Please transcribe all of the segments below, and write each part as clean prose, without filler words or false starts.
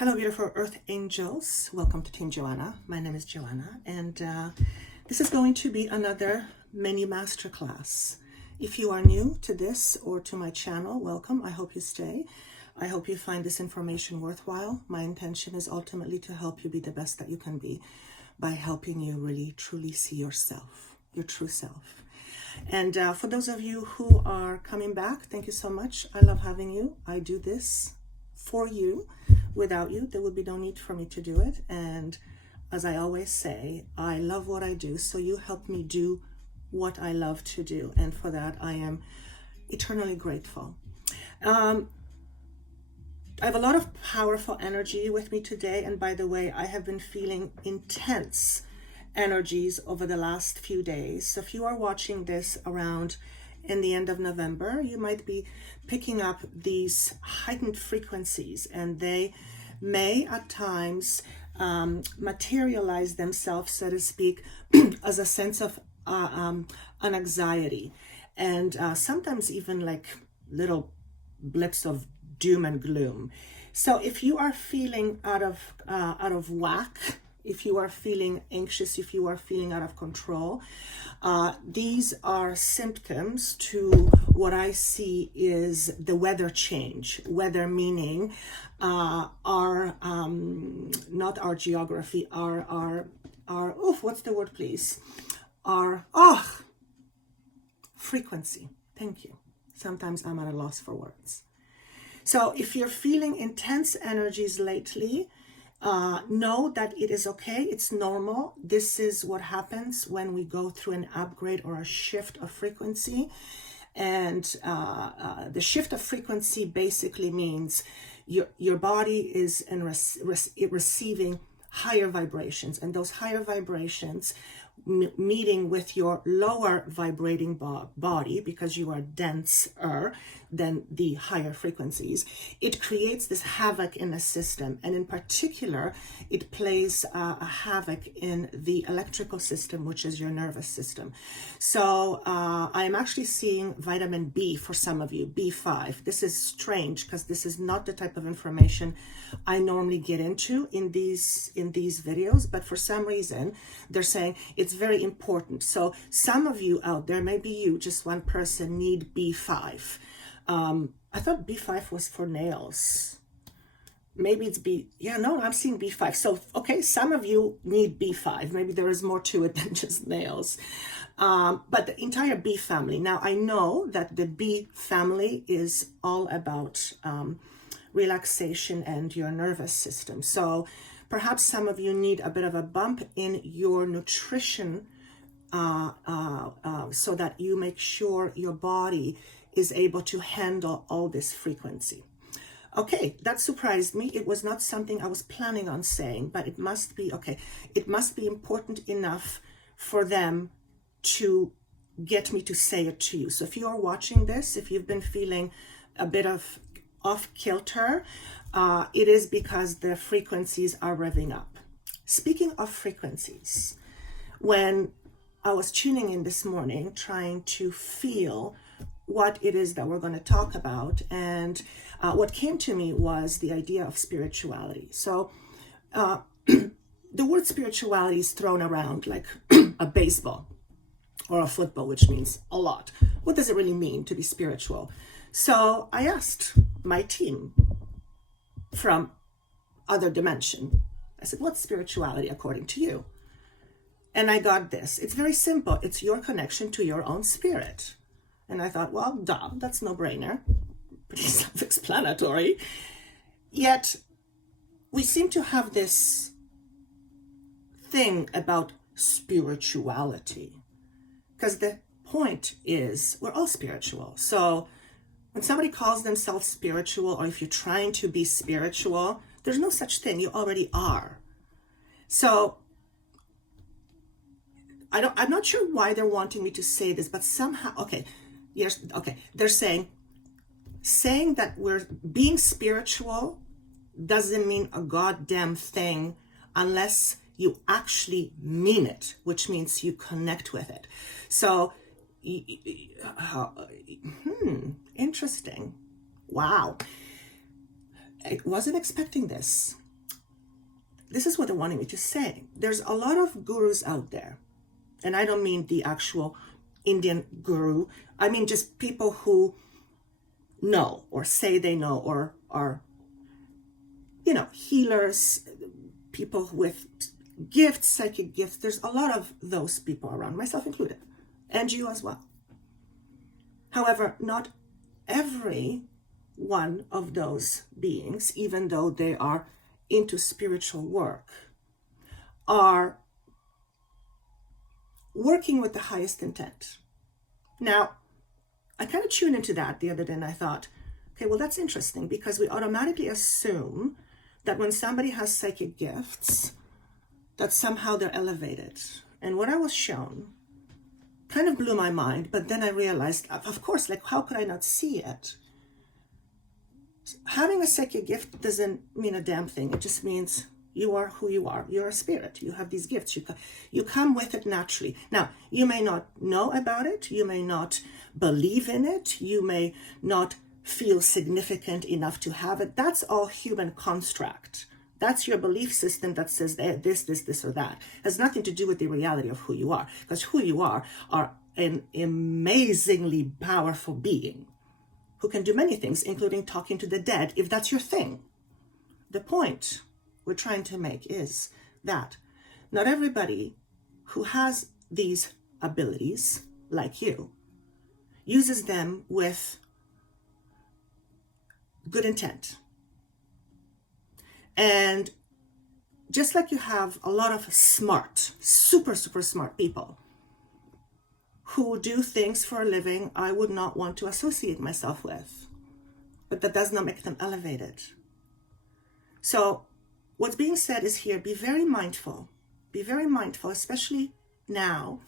Hello, beautiful Earth Angels. Welcome to Team Joanna. My name is Joanna, and this is going to be another mini masterclass. If you are new to this or to my channel, welcome. I hope you stay. I hope you find this information worthwhile. My intention is ultimately to help you be the best that you can be by helping you really truly see yourself, your true self. And for those of you who are coming back, thank you so much. I love having you. I do this for you. Without you, there would be no need for me to do it. And as I always say, I love what I do, so you help me do what I love to do. And for that, I am eternally grateful. I have a lot of powerful energy with me today. And by the way, I have been feeling intense energies over the last few days. So if you are watching this around in the end of November, you might be picking up these heightened frequencies, and they may at times materialize themselves, so to speak, as a sense of an anxiety, and sometimes even like little blips of doom and gloom. So if you are feeling out of whack, if you are feeling anxious, if you are feeling out of control, these are symptoms to what I see is the weather change. Weather meaning our not our geography, our what's the word, please? Our frequency. Thank you. Sometimes I'm at a loss for words. So if you're feeling intense energies lately, know that it is okay. It's normal. This is what happens when we go through an upgrade or a shift of frequency. And the shift of frequency basically means your body is receiving higher vibrations, and those higher vibrations meeting with your lower vibrating body, because you are denser than the higher frequencies, it creates this havoc in the system. And in particular, it plays a havoc in the electrical system, which is your nervous system. So I'm actually seeing vitamin B for some of you, B5. This is strange because this is not the type of information I normally get into in these videos, but for some reason they're saying it's very important. So some of you out there, maybe you, just one person, need B5. I thought B5 was for nails. Maybe it's I'm seeing B5. So, okay, some of you need B5. Maybe there is more to it than just nails. But the entire B family. Now, I know that the B family is all about relaxation and your nervous system. So perhaps some of you need a bit of a bump in your nutrition so that you make sure your body is able to handle all this frequency. Okay, that surprised me. It was not something I was planning on saying, but it must be, okay, it must be important enough for them to get me to say it to you. So if you are watching this, if you've been feeling a bit of off kilter, it is because the frequencies are revving up. Speaking of frequencies, when I was tuning in this morning, trying to feel what it is that we're going to talk about, and what came to me was the idea of spirituality. So the word spirituality is thrown around like a baseball or a football, which means a lot. What does it really mean to be spiritual? So I asked my team from other dimension, I said, what's spirituality according to you? And I got this. It's very simple. It's your connection to your own spirit. And I thought, well, duh, that's no brainer. Pretty self-explanatory. Yet we seem to have this thing about spirituality, because the point is we're all spiritual. So when somebody calls themselves spiritual, or if you're trying to be spiritual, there's no such thing. You already are. So I'm not sure why they're wanting me to say this, but somehow, they're saying that we're being spiritual doesn't mean a goddamn thing unless you actually mean it, which means you connect with it. So, interesting. Wow. I wasn't expecting this. this is what they're wanting me to say. There's a lot of gurus out there. And I don't mean the actual Indian guru. I mean just people who know or say they know or are, healers, people with gifts, psychic gifts. There's a lot of those people around, myself included, and you as well. However, not every one of those beings, even though they are into spiritual work, are working with the highest intent. Now, I kind of tuned into that the other day and I thought, okay, well, that's interesting because we automatically assume that when somebody has psychic gifts, that somehow they're elevated. And what I was shown kind of blew my mind, but then I realized, of course, like, how could I not see it? Having a psychic gift doesn't mean a damn thing. It just means you are who you are. You're a spirit. You have these gifts. You come with it naturally. Now, you may not know about it. You may not believe in it. You may not feel significant enough to have it. That's all human construct. That's your belief system that says this, or that. It has nothing to do with the reality of who you are. Because who you are an amazingly powerful being who can do many things, including talking to the dead, if that's your thing. The point we're trying to make is that not everybody who has these abilities, like you, uses them with good intent. And just like you have a lot of smart, super, super smart people who do things for a living I would not want to associate myself with, but that does not make them elevated. So what's being said is here, be very mindful, especially now,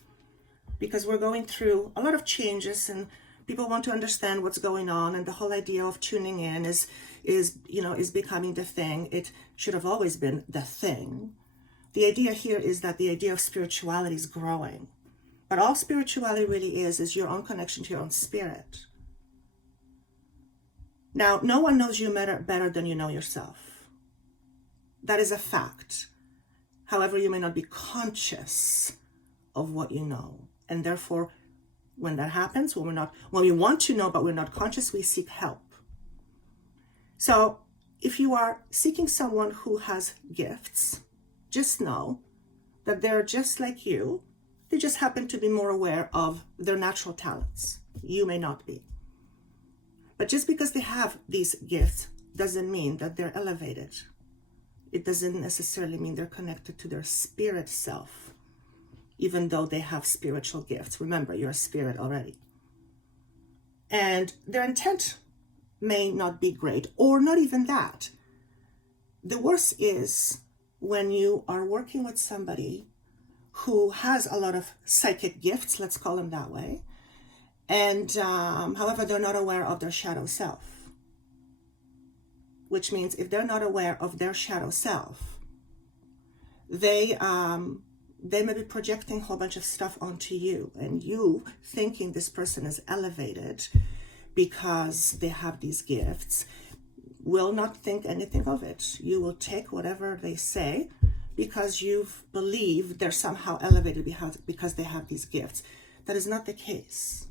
because we're going through a lot of changes and people want to understand what's going on, and the whole idea of tuning in is becoming the thing. It should have always been the thing. The idea here is that the idea of spirituality is growing. But all spirituality really is your own connection to your own spirit. Now, no one knows you better than you know yourself. That is a fact. However, you may not be conscious of what you know. And therefore, when that happens, when we want to know, but we're not conscious, we seek help. So if you are seeking someone who has gifts, just know that they're just like you. They just happen to be more aware of their natural talents. You may not be. But just because they have these gifts doesn't mean that they're elevated. It doesn't necessarily mean they're connected to their spirit self, even though they have spiritual gifts. Remember, you're a spirit already. And their intent may not be great, or not even that. The worst is when you are working with somebody who has a lot of psychic gifts, let's call them that way, and however, they're not aware of their shadow self. Which means if they're not aware of their shadow self, they may be projecting a whole bunch of stuff onto you, and you thinking this person is elevated because they have these gifts will not think anything of it. You will take whatever they say because you believe they're somehow elevated because they have these gifts. That is not the case.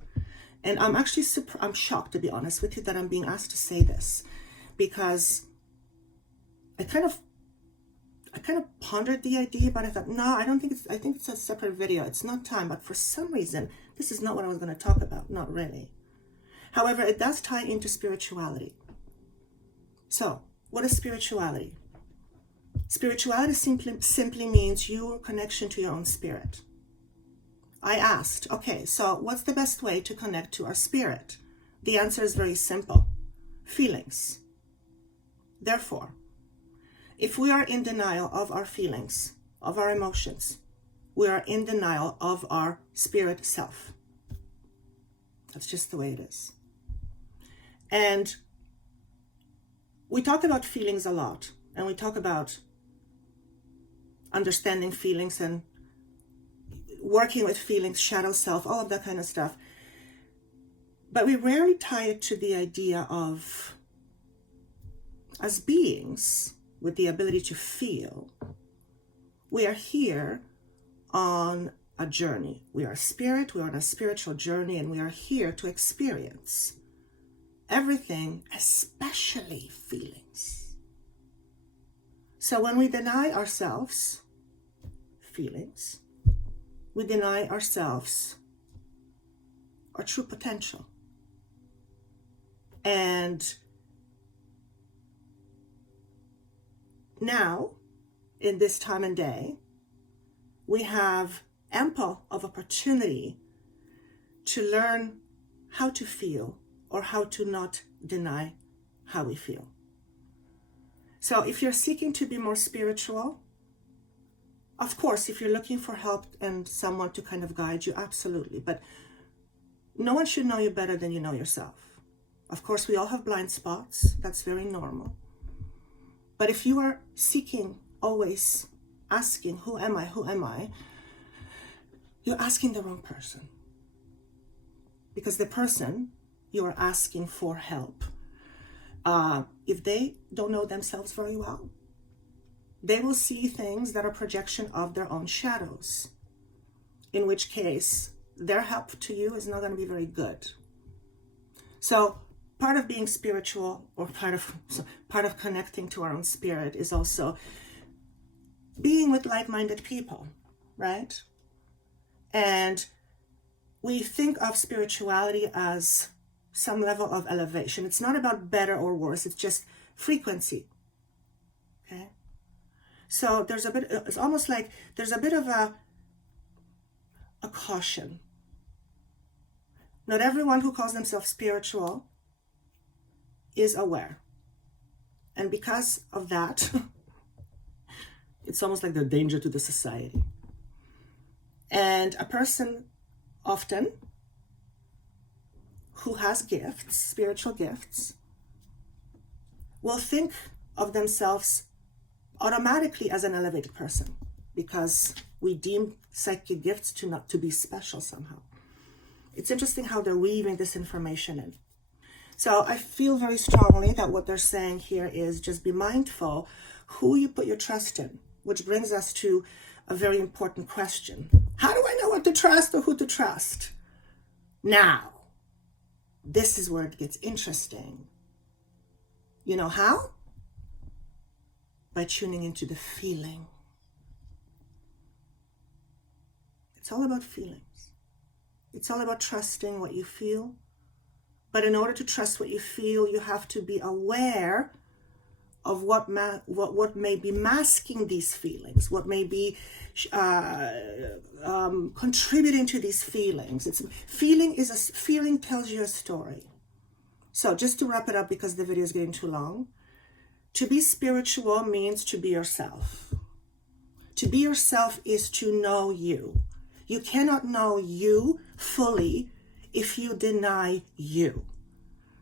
And I'm actually I'm shocked, to be honest with you, that I'm being asked to say this, because I kind of pondered the idea, but I thought, no, I think it's a separate video. It's not time, but for some reason, this is not what I was going to talk about. Not really. However, it does tie into spirituality. So, what is spirituality? Spirituality simply means your connection to your own spirit. I asked, okay, so what's the best way to connect to our spirit? The answer is very simple. Feelings. Therefore, if we are in denial of our feelings, of our emotions, we are in denial of our spirit self. That's just the way it is. And we talk about feelings a lot, and we talk about understanding feelings and working with feelings, shadow self, all of that kind of stuff. But we rarely tie it to the idea of, as beings with the ability to feel, We are here on a journey. We are spirit, we're on a spiritual journey, and we are here to experience everything, especially feelings. So when we deny ourselves feelings, we deny ourselves our true potential. And now, in this time and day, we have ample of opportunity to learn how to feel or how to not deny how we feel. So if you're seeking to be more spiritual, of course, if you're looking for help and someone to kind of guide you, absolutely. But no one should know you better than you know yourself. Of course, we all have blind spots. That's very normal. But if you are seeking, always asking, who am I? Who am I? You're asking the wrong person. Because the person you are asking for help, if they don't know themselves very well, they will see things that are projection of their own shadows, in which case their help to you is not going to be very good. So part of being spiritual, or part of connecting to our own spirit, is also being with like-minded people, right? And we think of spirituality as some level of elevation. It's not about better or worse, it's just frequency. Okay? So it's almost like there's a bit of a caution. Not everyone who calls themselves spiritual is aware. And because of that, it's almost like they're a danger to the society. And a person often who has gifts, spiritual gifts, will think of themselves automatically as an elevated person, because we deem psychic gifts to be special somehow. It's interesting how they're weaving this information in. So I feel very strongly that what they're saying here is just be mindful who you put your trust in, which brings us to a very important question. How do I know what to trust or who to trust? Now, this is where it gets interesting. You know how? By tuning into the feeling. It's all about feelings. It's all about trusting what you feel. But in order to trust what you feel, you have to be aware of what may be masking these feelings, what may be contributing to these feelings. Feeling tells you a story. So just to wrap it up, because the video is getting too long, to be spiritual means to be yourself. To be yourself is to know you. You cannot know you fully if you deny you.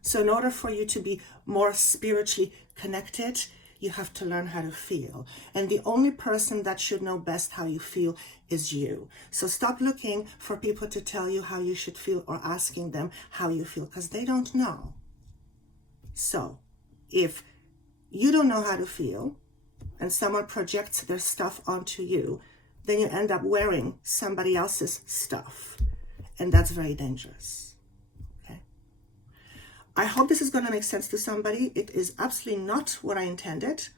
So in order for you to be more spiritually connected, you have to learn how to feel. And the only person that should know best how you feel is you. So stop looking for people to tell you how you should feel or asking them how you feel, because they don't know. So if you don't know how to feel and someone projects their stuff onto you, then you end up wearing somebody else's stuff. And that's very dangerous. Okay. I hope this is going to make sense to somebody. It is absolutely not what I intended,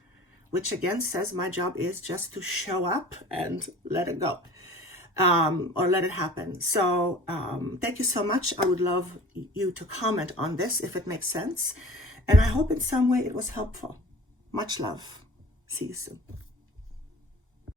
which again says my job is just to show up and let it go, or let it happen. So thank you so much. I would love you to comment on this if it makes sense. And I hope in some way it was helpful. Much love. See you soon.